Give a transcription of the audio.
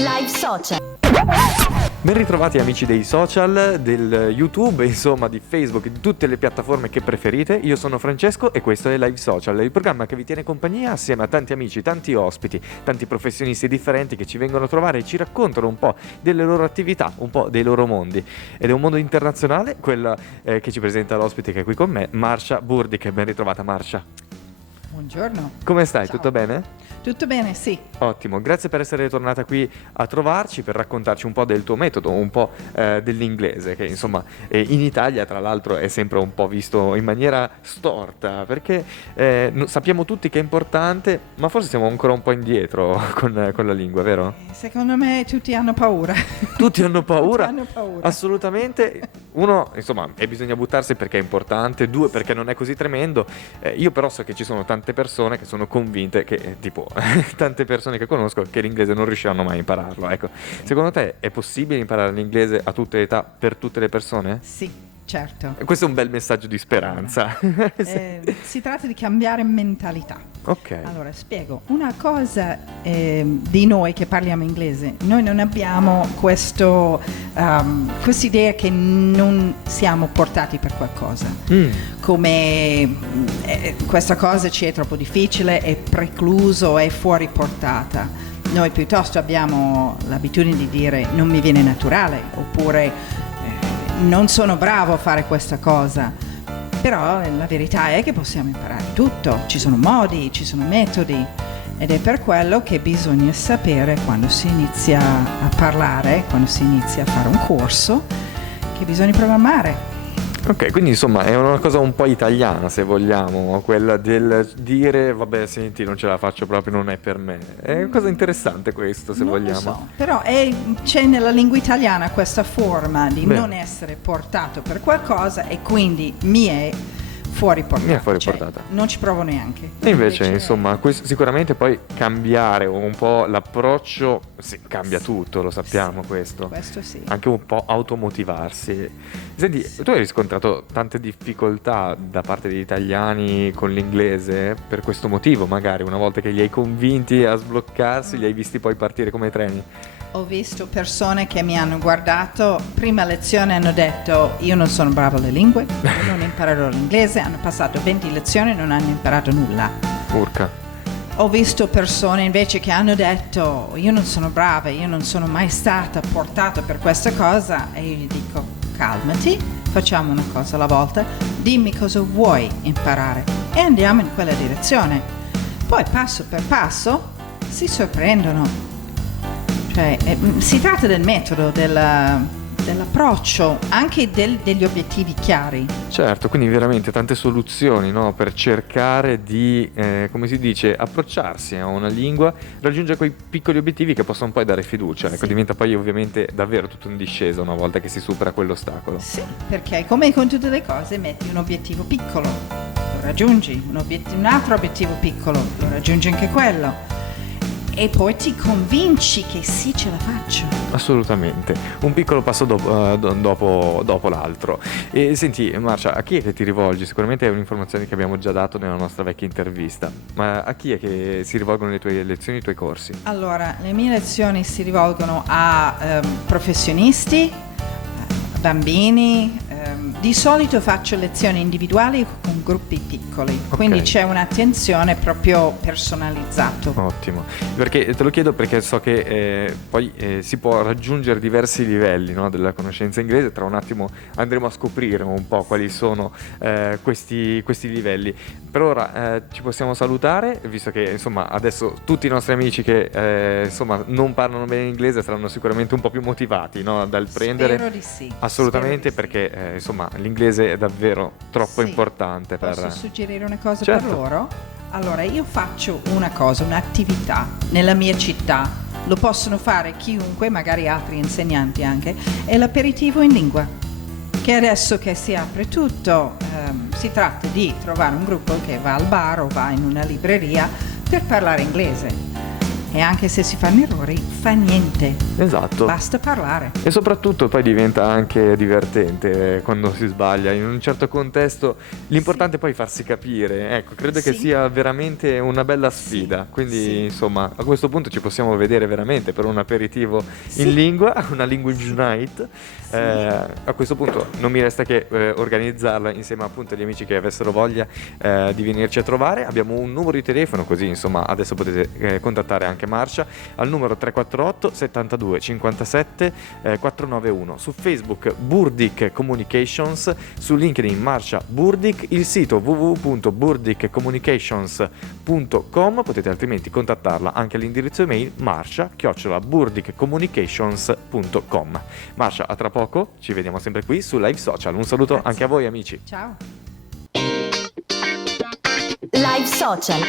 Live Social. Ben ritrovati amici dei social, del YouTube, insomma di Facebook, di tutte le piattaforme che preferite. Io sono Francesco e questo è Live Social, il programma che vi tiene compagnia assieme a tanti amici, tanti ospiti, tanti professionisti differenti che ci vengono a trovare e ci raccontano un po' delle loro attività, un po' dei loro mondi. Ed è un mondo internazionale, quella che ci presenta l'ospite che è qui con me, Marsha Burdick. Ben ritrovata Marsha. Buongiorno. Come stai? Ciao. Tutto bene? Tutto bene, sì. Ottimo, grazie per essere tornata qui a trovarci, per raccontarci un po' del tuo metodo, un po' dell'inglese, che insomma in Italia tra l'altro è sempre un po' visto in maniera storta, perché sappiamo tutti che è importante, ma forse siamo ancora un po' indietro con la lingua, vero? Secondo me tutti hanno paura. Tutti hanno paura? Tutti hanno paura. Assolutamente. Uno, insomma, bisogna buttarsi perché è importante, due, perché non è così tremendo. Io però so che ci sono tante persone che sono convinte che, tipo, tante persone che conosco che l'inglese non riusciranno mai a impararlo. Ecco, secondo te è possibile imparare l'inglese a tutte le età per tutte le persone? Sì, certo. Questo è un bel messaggio di speranza. Si tratta di cambiare mentalità. Ok. Allora, spiego. Una cosa di noi che parliamo inglese, noi non abbiamo quest'idea che non siamo portati per qualcosa. Come questa cosa ci è troppo difficile, è precluso, è fuori portata. Noi piuttosto abbiamo l'abitudine di dire non mi viene naturale, oppure non sono bravo a fare questa cosa. Però la verità è che possiamo imparare tutto, ci sono modi, ci sono metodi, ed è per quello che bisogna sapere quando si inizia a parlare, quando si inizia a fare un corso, che bisogna programmare. Ok, quindi insomma è una cosa un po' italiana, se vogliamo, quella del dire vabbè senti non ce la faccio proprio, non è per me. È una cosa interessante questo, se Non vogliamo. lo so, però c'è nella lingua italiana questa forma di Beh. non essere portato per qualcosa e quindi mi è fuori portata. Mi è fuori Cioè, portata. non ci provo neanche. E invece insomma sicuramente poi cambiare un po' l'approccio cambia tutto, lo sappiamo questo. Questo sì. Anche un po' automotivarsi. Senti, tu hai riscontrato tante difficoltà da parte degli italiani con l'inglese per questo motivo, magari una volta che li hai convinti a sbloccarsi, li hai visti poi partire come treni? Ho visto persone che mi hanno guardato, prima lezione hanno detto io non sono bravo alle lingue, io non imparerò l'inglese, hanno passato 20 lezioni e non hanno imparato nulla. Urca. Ho visto persone invece che hanno detto io non sono brava, io non sono mai stata portata per questa cosa, e io gli dico calmati, facciamo una cosa alla volta, dimmi cosa vuoi imparare e andiamo in quella direzione. Poi passo per passo si sorprendono. Cioè, si tratta del metodo, dell'approccio, anche degli obiettivi chiari. Certo, quindi veramente tante soluzioni, no? Per cercare di, come si dice, approcciarsi a una lingua, raggiungere quei piccoli obiettivi che possono poi dare fiducia. Ecco, Sì. diventa poi ovviamente davvero tutto in discesa una volta che si supera quell'ostacolo. Sì, perché come con tutte le cose metti un obiettivo piccolo, lo raggiungi, un altro obiettivo piccolo, lo raggiungi anche quello. E poi ti convinci che sì, ce la faccio. Assolutamente, un piccolo passo dopo l'altro. E senti Marsha, a chi è che ti rivolgi? Sicuramente è un'informazione che abbiamo già dato nella nostra vecchia intervista, ma a chi è che si rivolgono le tue lezioni, i tuoi corsi? Allora, le mie lezioni si rivolgono a professionisti, bambini. Di solito faccio lezioni individuali con gruppi piccoli, quindi c'è un'attenzione proprio personalizzata. Ottimo, perché te lo chiedo perché so che poi si può raggiungere diversi livelli, no, della conoscenza inglese. Tra un attimo andremo a scoprire un po' quali sono questi livelli. Per ora ci possiamo salutare, visto che insomma adesso tutti i nostri amici che insomma non parlano bene inglese saranno sicuramente un po' più motivati, no, dal prendere. Spero di sì. Assolutamente, Spero di sì. perché insomma l'inglese è davvero troppo Sì. importante per... Posso suggerire una cosa Certo. per loro? Allora, io faccio una cosa, un'attività nella mia città, lo possono fare chiunque, magari altri insegnanti anche, è l'aperitivo in lingua, che adesso che si apre tutto, si tratta di trovare un gruppo che va al bar o va in una libreria per parlare inglese. e anche se si fanno errori fa niente. Esatto. Basta parlare. E soprattutto poi diventa anche divertente quando si sbaglia in un certo contesto. L'importante è poi farsi capire. Ecco, credo che sia veramente una bella sfida. Quindi insomma, a questo punto ci possiamo vedere veramente per un aperitivo in lingua, una language night. A questo punto non mi resta che organizzarla insieme appunto agli amici che avessero voglia di venirci a trovare. Abbiamo un numero di telefono, così insomma adesso potete contattare anche Marcia al numero 348 72 57 491. Su Facebook Burdick Communications, su LinkedIn Marcia Burdick, il sito www.burdickcommunications.com, potete altrimenti contattarla anche all'indirizzo email marcia@burdickcommunications.com. Marcia, a tra poco, ci vediamo sempre qui su Live Social. Un saluto anche a voi amici. Ciao. Live Social.